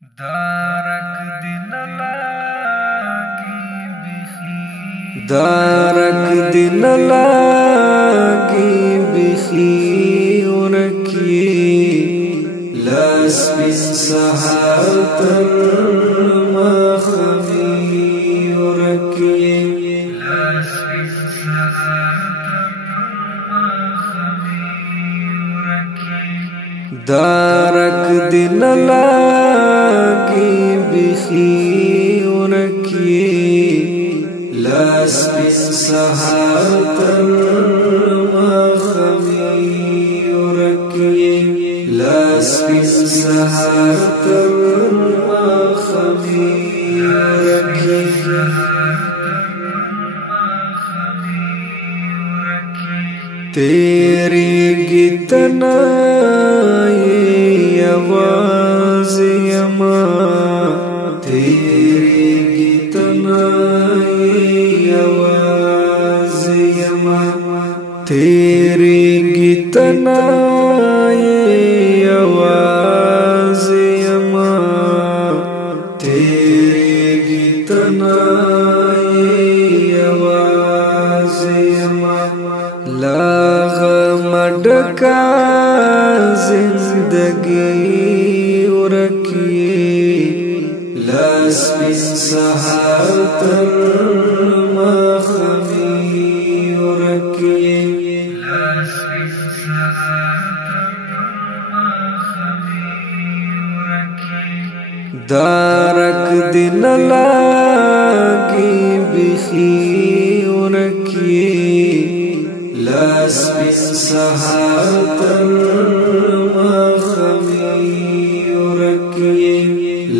دارک دین لاگی بخی دارک دین لاگی بخی ورکی لاس من سحاتن مخمی ورکی لاس من سحاتن مخمی ورکی دارک دین لاگی بخی ورکی لاس من سحاتن مخمی ورکی لاس من سحاتن مخمی ورکی तेरी गीतना ये आवाज यमा तेरी गीतना ये आवाज यमा तेरी गीतना ये आवाज यमा तेरी गीतना ये आवाज यमा मडका जिंदगी उरकी लास में सहातन मखमी उरकी لاس من سحاتن مخمی ورکی دارک دین لاگی بخی उरकी لاس من سحاتن مخمی ورکی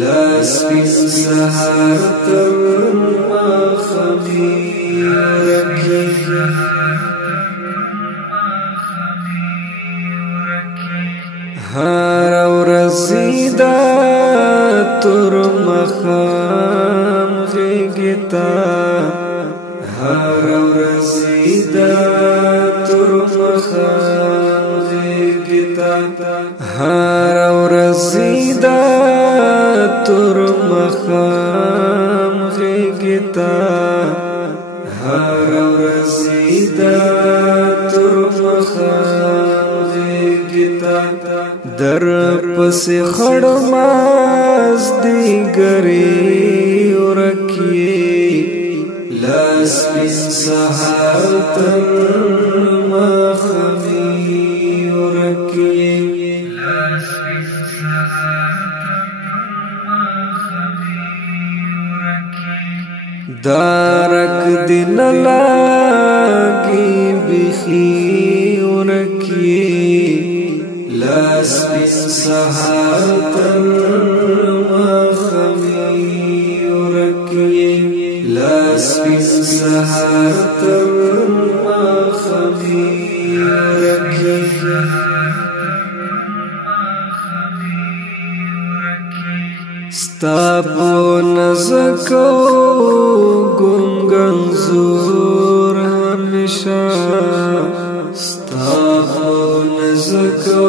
لاس من سحاتن مخمی ورکی هر ورزیدا تر مخام غیگتا هر ورزیدا تر مخام غیگتا هر ورزیدا تر مخام غیگتا هر ورزیدا تر مخام غیگتا در پس خړماز دی ګری ورکی لاس من سحاتن مخمی ورکی لاس من سحاتن مخمی ورکی دارک دین لاگی بخی ورکی لاس من سحاتن مخمی ورکی لاس من سحاتن مخمی ورکی ستا په نزکو ګنګن زور همیشه ستا په نزکو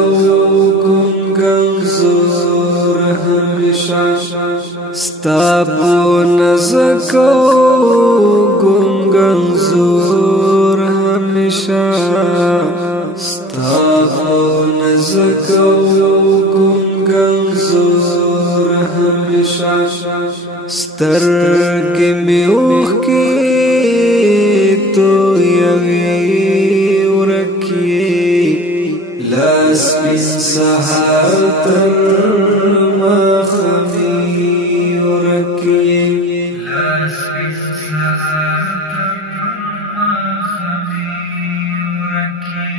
ګنګن زور همیشه ستا په نزکو ګنګن زور همیشه ستا په نزکو ګنګن زور همیشه سترګې مې اوښکې تویوي ورکی لاس من سحاتن مخمی ورکی لاس من سحاتن مخمی ورکی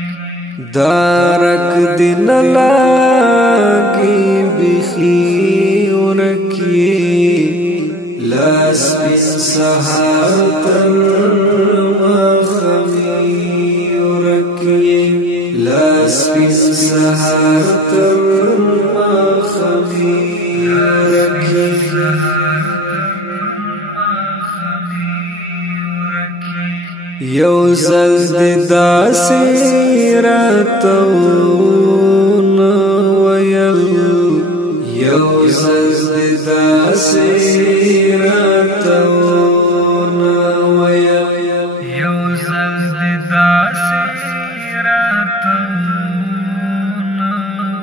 دارک دین لاگی بخی ورکی لاس من سحاتن مخمی ورکی لاس من سحاتن مخمی ورکی یو زل داسې راتو نو ویل یو زل داسې راتونه ویل یو ځل دې داسې راتونه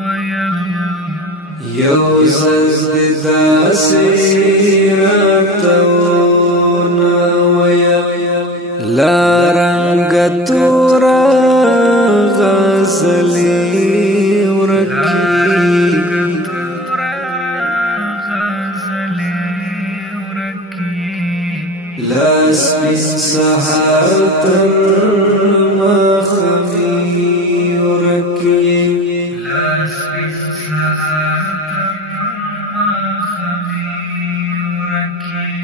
ویل یو ځل دې داسې راتونه ویل لا رنګ تورا غزلې لاس من سحر تر مخمي وركي لاس من سحر تر مخمي وركي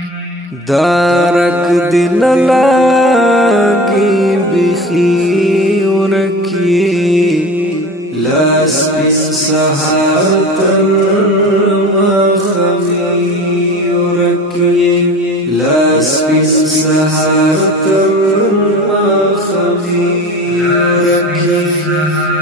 دارك دين لاقي بخي وركي لاس من سحر تر مخمي وركي لاس من سحر تر مخمي وركي